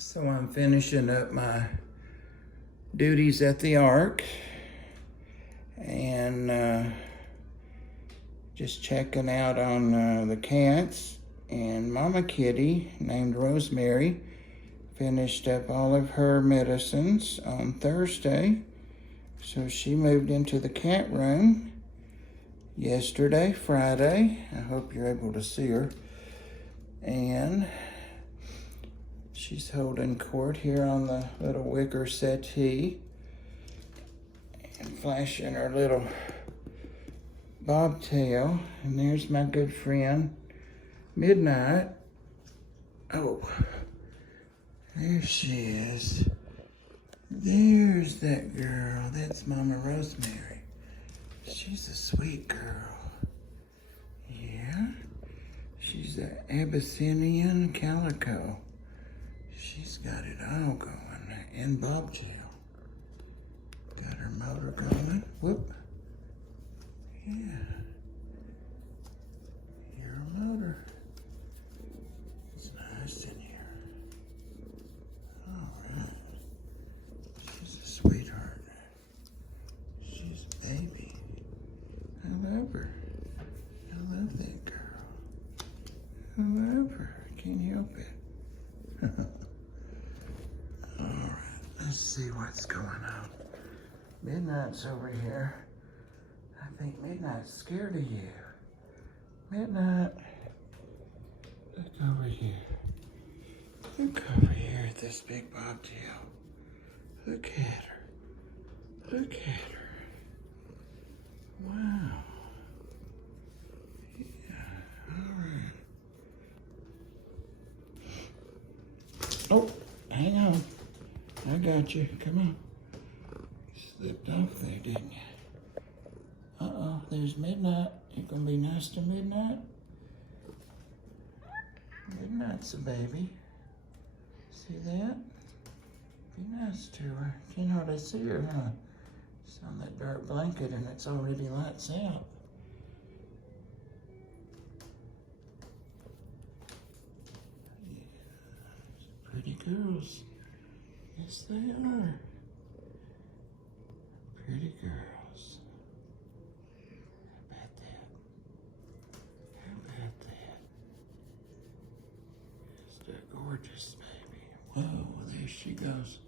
So I'm finishing up my duties at the Ark and just checking out on the cats. And Mama Kitty, named Rosemary, finished up all of her medicines on Thursday. So she moved into the cat room yesterday, Friday. I hope you're able to see her. And she's holding court here on the little wicker settee and flashing her little bobtail. And there's my good friend, Midnight. Oh, there she is. There's that girl. That's Mama Rosemary. She's a sweet girl. Yeah. She's an Abyssinian calico. She's got it all going. And bobtail. Got her motor going. Whoop. Yeah. Your motor. It's nice in here. All right. She's a sweetheart. She's a baby. I love her. I love that girl. I love her. I can't help it. All right. Let's see what's going on. Midnight's over here. I think Midnight's scared of you. Midnight. Look over here. Look over here at this big bobtail. Look at her. Look at her. Wow. Yeah. All right. Oh, hang on. I got you. Come on. Slipped off there, didn't you? Uh-oh, there's Midnight. You gonna be nice to Midnight? Midnight's a baby. See that? Be nice to her. Can't hardly see her, huh? It's on that dark blanket and it's already lights out. Yeah. Pretty girls. Yes, they are. Pretty girls. How about that? How about that? Just a gorgeous baby. Whoa, there she goes.